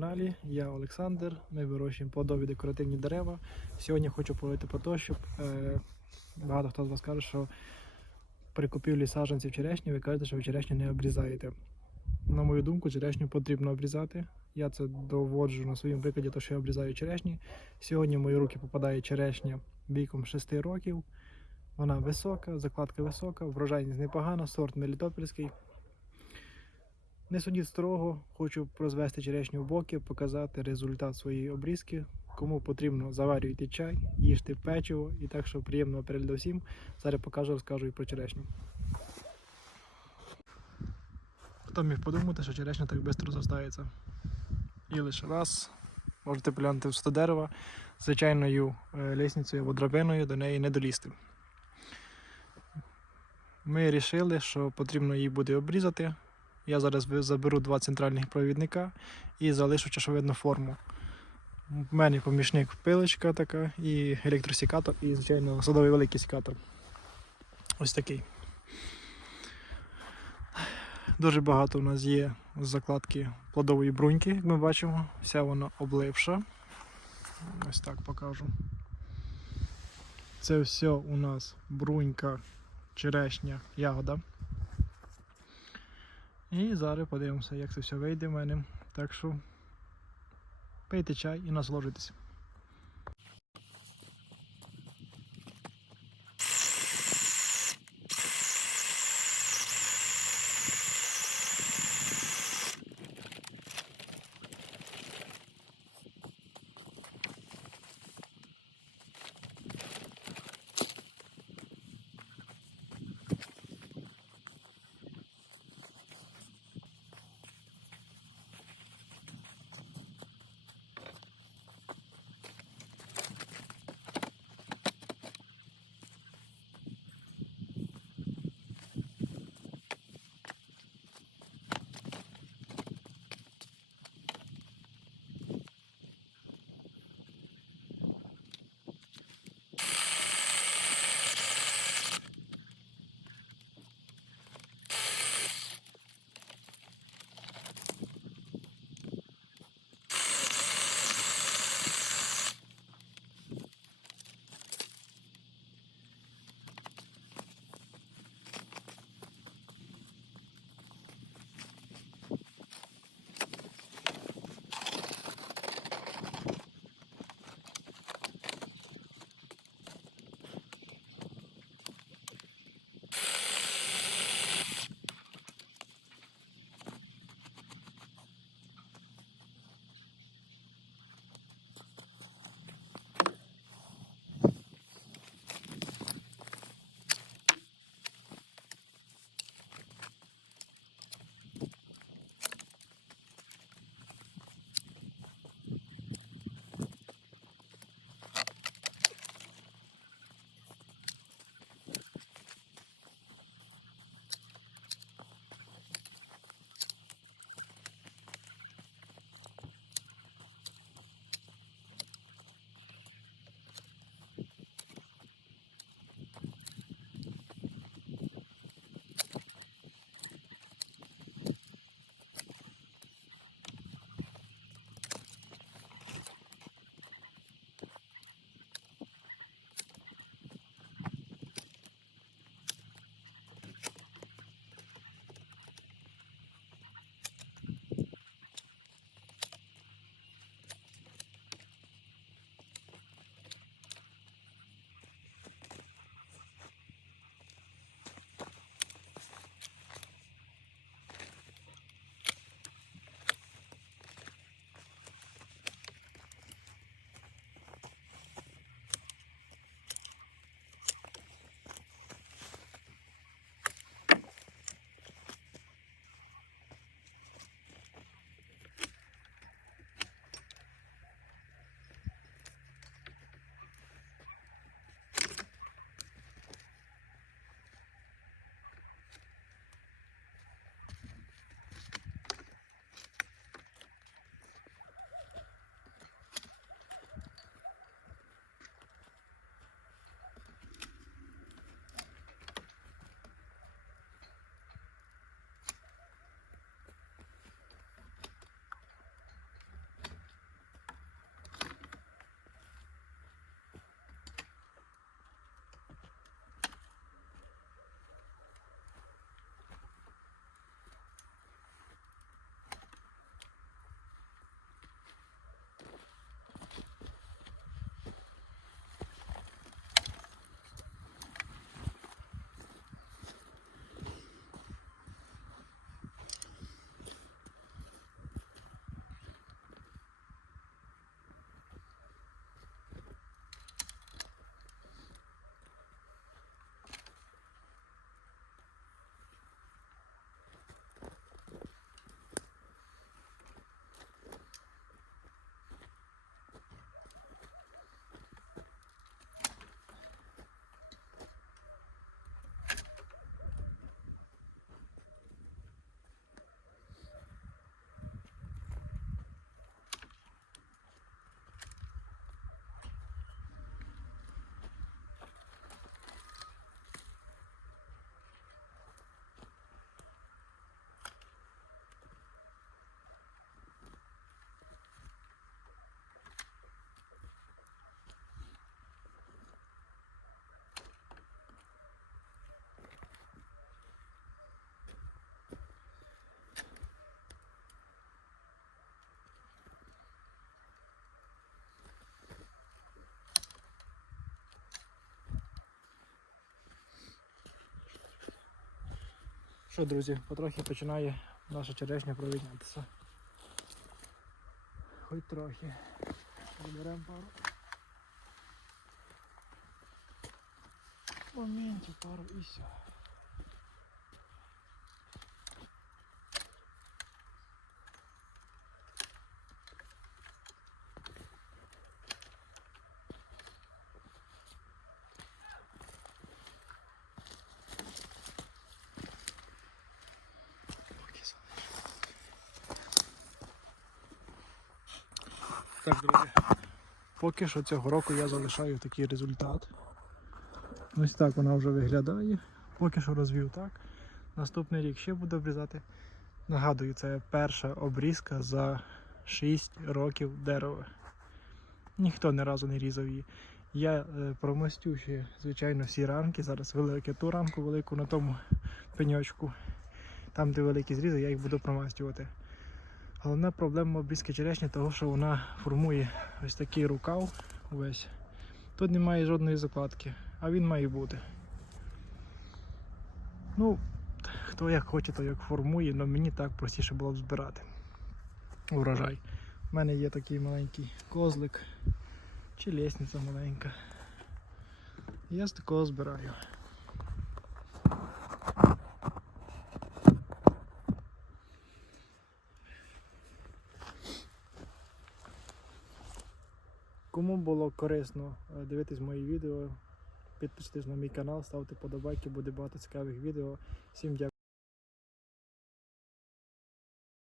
каналі, я Олександр. Ми вирощуємо плодові декоративні дерева. Сьогодні хочу поговорити про те, щоб е, багато хто з вас каже, що при купівлі саджанців черешні ви кажете, що ви черешню не обрізаєте. На мою думку, черешню потрібно обрізати. Я це доводжу на своєму прикладі, то що я обрізаю черешні. Сьогодні в мої руки попадає черешня віком 6 років. Вона висока, закладка висока, врожайність непогана, сорт мелітопольський. Не судіть строго, хочу розвести черешню в боки, показати результат своєї обрізки. Кому потрібно, заварюйте чай, їжте печиво і так, що приємного перегляду всім. Зараз покажу, розкажу і про черешню. Хто міг подумати, що черешня так швидко розростається? І лише раз можете поглянути в 100 дерева звичайною е, лісницею або драбиною до неї не долізти. Ми вирішили, що потрібно її буде обрізати. Я зараз заберу два центральних провідника і залишу чашовидну форму. У мене помічник пилочка така, і електросікатор, і, звичайно, садовий великий сікатор. Ось такий. Дуже багато у нас є закладки плодової бруньки, як ми бачимо. Вся вона обливша. Ось так покажу. Це все у нас брунька, черешня, ягода. І зараз подивимося, як це все вийде в мене. Так що пийте чай і насолоджуйтесь. Що, друзі, потрохи починає наша черешня провіднятися. Хоч трохи. Заберемо пару. Моментів пару і все. Так, друзі. Поки що цього року я залишаю такий результат. Ось так вона вже виглядає. Поки що розвів так. Наступний рік ще буду обрізати. Нагадую, це перша обрізка за 6 років дерева. Ніхто ні разу не різав її. Я е, промастю ще, звичайно, всі рамки. Зараз велике ту рамку велику на тому пеньочку. Там, де великі зрізи, я їх буду промастювати. Головна проблема обрізки черешні, того, що вона формує ось такий рукав увесь. Тут немає жодної закладки, а він має бути. Ну, хто як хоче, то як формує, але мені так простіше було б збирати урожай. У мене є такий маленький козлик чи лісниця маленька. Я з такого збираю. Кому було корисно е, дивитись мої відео, підписуйтесь на мій канал, ставте подобайки, буде багато цікавих відео. Всім дякую.